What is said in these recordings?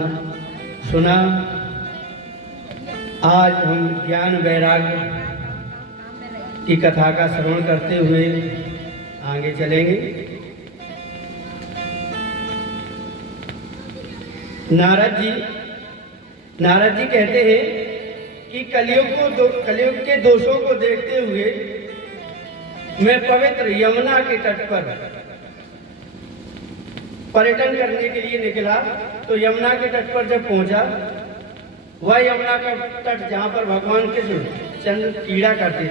सुना। आज हम ज्ञान वैराग्य की कथा का श्रवण करते हुए आगे चलेंगे। नारद जी कहते हैं कि कलयुग के दोषों को देखते हुए मैं पवित्र यमुना के तट पर पर्यटन करने के लिए निकला। तो यमुना के तट पर जब पहुंचा, वह यमुना का तट जहाँ पर भगवान कृष्ण चंद्र क्रीड़ा करते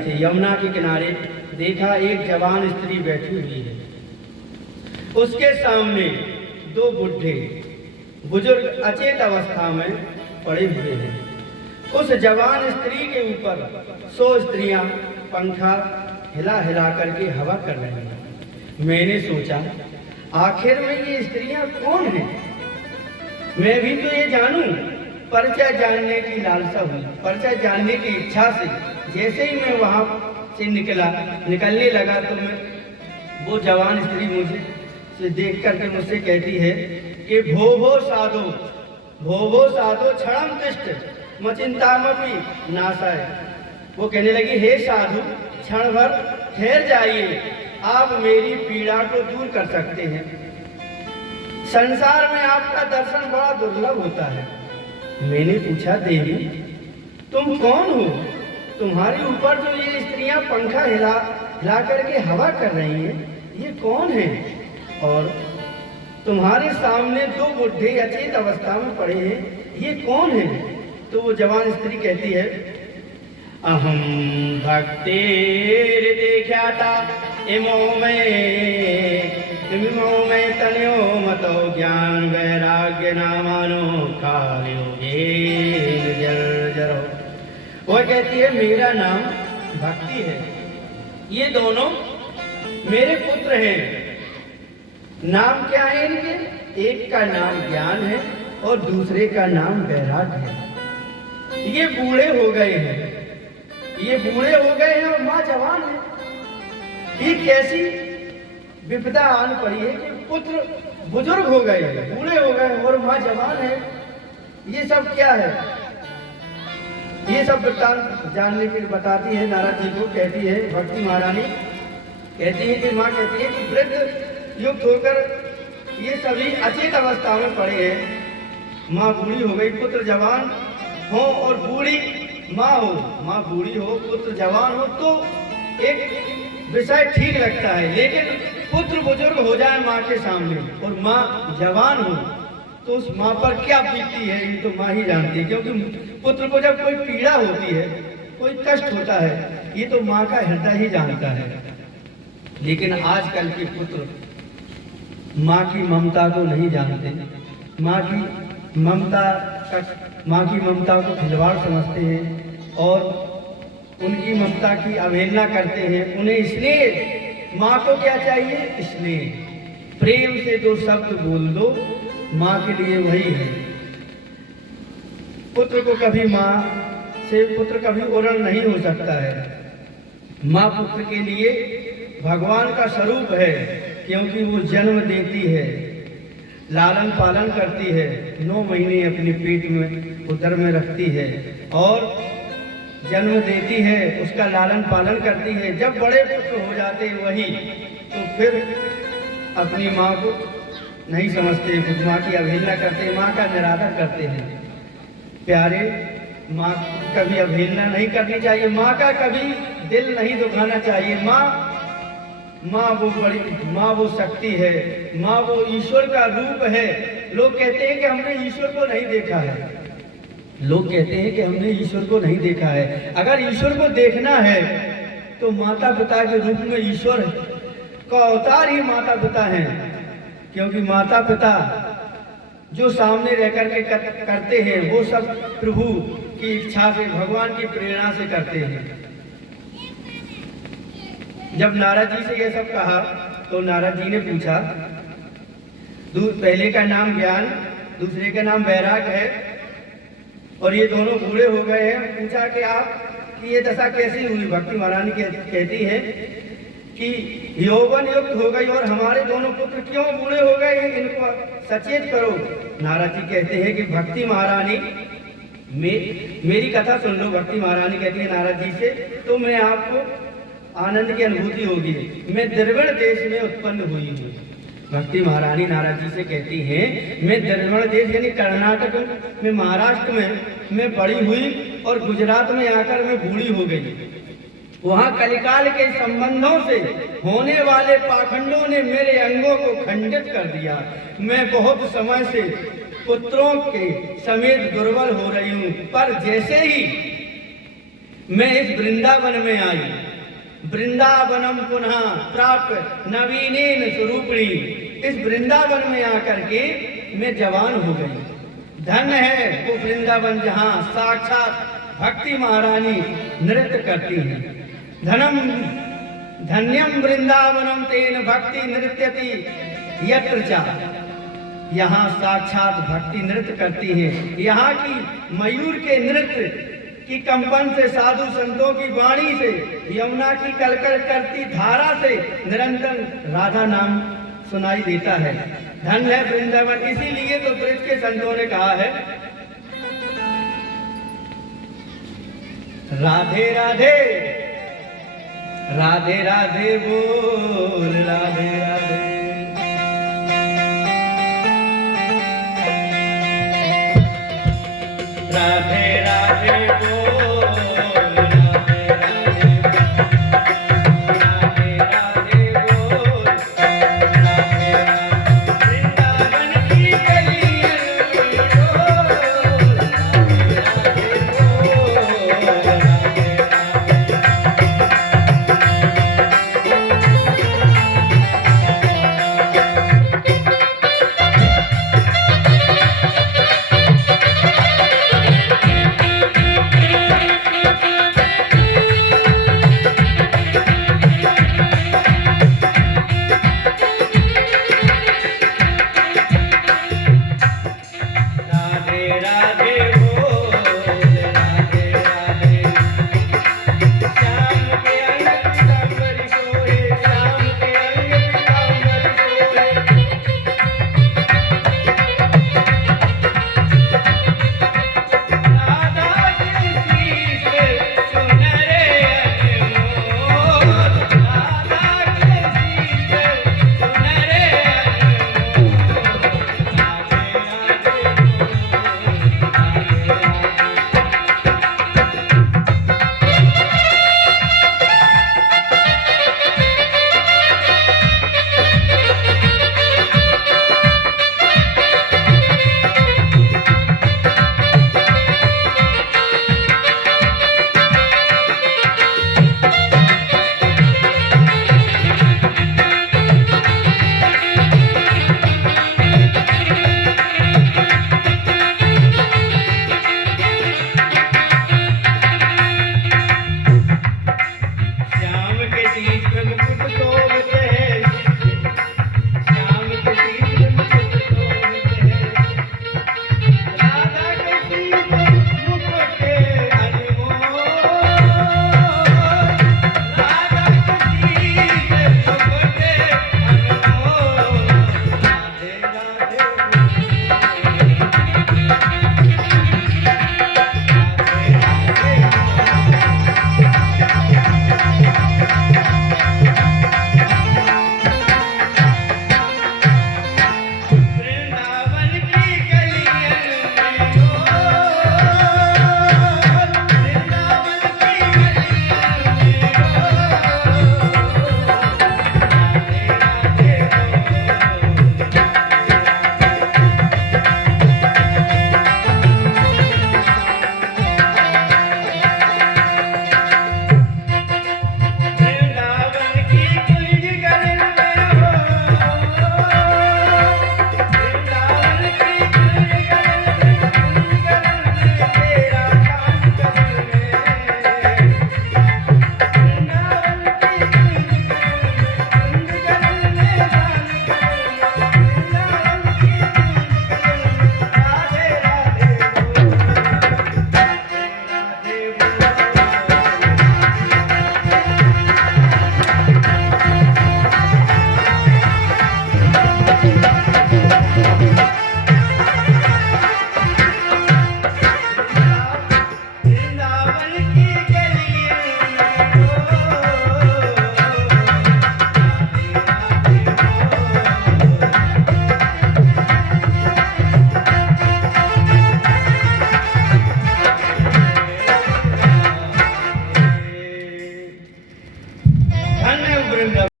थे, यमुना के किनारे देखा एक जवान स्त्री बैठी हुई है। उसके सामने दो बुढ़े बुजुर्ग अचेत अवस्था में पड़े हुए हैं। उस जवान स्त्री के ऊपर 100 स्त्रियां पंखा हिला हिला करके हवा कर रही हैं। मैंने सोचा आखिर में ये स्त्रियां कौन हैं? मैं भी तो ये जानूं। परिचय जानने की लालसा हुई, परिचय जानने की इच्छा से जैसे ही मैं वहां से निकलने लगा तो वो जवान स्त्री मुझे से देख करके मुझसे कहती है कि भो साधो क्षणम तिष्ठ मचिंतामपि नाशाय। वो कहने लगी, हे साधु, क्षण भर ठहर जाइए, आप मेरी पीड़ा को दूर कर सकते हैं। संसार में आपका दर्शन बड़ा दुर्लभ होता है। मैंने पूछा, देवी तुम कौन हो? तुम्हारे ऊपर जो ये स्त्रियां पंखा हिला करके हवा कर रही हैं, ये कौन है? और तुम्हारे सामने दो बुढ़े अचेत अवस्था में पड़े हैं, ये कौन है? तो वो जवान स्त्री कहती है, अहम भक्तेर देख्याता इमो में तनयो मतो ज्ञान वैराग्य नामानो कालयोगेन जर्जरो। वो कहती है, मेरा नाम भक्ति है, ये दोनों मेरे पुत्र हैं। नाम क्या है इनके? एक का नाम ज्ञान है और दूसरे का नाम वैराग्य है। ये बूढ़े हो गए हैं और माँ जवान है। ये कैसी विपदा आन पड़ी है कि पुत्र बुजुर्ग हो गए, बूढ़े हो गए और माँ जवान है। ये सब क्या है? ये सब वृत्तांत जानने के लिए बताती है नारद जी को। कहती है भक्ति महारानी, कहती है कि माँ कहती है कि वृद्ध युक्त होकर ये सभी अचेत अवस्था में पड़े हैं। माँ बूढ़ी हो गई, पुत्र जवान हो और बूढ़ी माँ हो, माँ बूढ़ी हो पुत्र जवान हो तो एक विषय ठीक लगता है। लेकिन पुत्र बुजुर्ग हो जाए माँ के सामने और माँ जवान हो तो उस माँ पर क्या बीतती है, ये तो माँ ही जानती है। क्योंकि पुत्र को जब कोई पीड़ा होती है, कोई कष्ट होता है, ये तो माँ का हृदय ही जानता है। लेकिन आजकल के पुत्र माँ की ममता को नहीं जानते, माँ की ममता को खिलवाड़ समझते हैं और उनकी ममता की अवहेलना करते हैं। उन्हें स्नेह, माँ को क्या चाहिए? स्नेह, प्रेम से दो शब्द बोल दो, माँ के लिए वही है। पुत्र कभी उड़न नहीं हो सकता है। माँ पुत्र के लिए भगवान का स्वरूप है, क्योंकि वो जन्म देती है, लालन पालन करती है, 9 महीने अपने पेट में उदर में रखती है और जन्म देती है, उसका लालन पालन करती है। जब बड़े पुत्र हो जाते वही तो फिर अपनी माँ को नहीं समझते, खुद माँ की अवहेलना करते, माँ का निरादर करते हैं। प्यारे, माँ कभी अवहेलना नहीं करनी चाहिए, माँ का कभी दिल नहीं दुखाना चाहिए। माँ वो शक्ति है, माँ वो ईश्वर का रूप है। लोग कहते हैं कि हमने ईश्वर को नहीं देखा है। अगर ईश्वर को देखना है तो माता पिता के रूप में ईश्वर का अवतार ही माता पिता हैं। क्योंकि माता पिता जो सामने रह करके करते हैं वो सब प्रभु की इच्छा से, भगवान की प्रेरणा से करते हैं। जब नारद जी से यह सब कहा तो नारद जी ने पूछा, पहले का नाम ज्ञान, दूसरे का नाम वैराग है और ये दोनों बूढ़े हो गए हैं। पूछा कि आप की ये दशा कैसी हुई? भक्ति महारानी कहती है कि यौवन युक्त हो गई और हमारे दोनों पुत्र क्यों बूढ़े हो गए, इनको सचेत करो। नारद जी कहते हैं कि भक्ति महारानी मेरी कथा सुन लो। भक्ति महारानी कहती है नारद जी से, तो मैं आपको आनंद की अनुभूति होगी। मैं द्रविड़ देश में उत्पन्न हुई हूँ। भक्ति महारानी नारद जी से कहती हैं, मैं द्रविड़ देश यानी कर्नाटक में, महाराष्ट्र में मैं बड़ी हुई और गुजरात में आकर मैं बूढ़ी हो गई। वहाँ कलिकाल के संबंधों से होने वाले पाखंडों ने मेरे अंगों को खंडित कर दिया। मैं बहुत समय से पुत्रों के समेत दुर्बल हो रही हूँ, पर जैसे ही मैं इस वृंदावन में आई, वृंदावनम पुनः प्राप्त नवीनेन स्वरूपिणी, इस वृंदावन में आकर के मैं जवान हो गई। धन्य है वो वृंदावन जहाँ साक्षात भक्ति महारानी नृत्य करती हैं। धन्यम वृंदावनम तेन भक्ति नृत्यति यत्र चा, यहाँ साक्षात भक्ति नृत्य करती है। यहाँ की मयूर के नृत्य की कंपन से, साधु संतों की वाणी से, यमुना की कलकल करती धारा से निरंतर राधा नाम सुनाई देता है। धन्य है वृंदावन। इसीलिए तो ब्रज के संतों ने कहा है, राधे राधे राधे राधे बोल, राधे राधे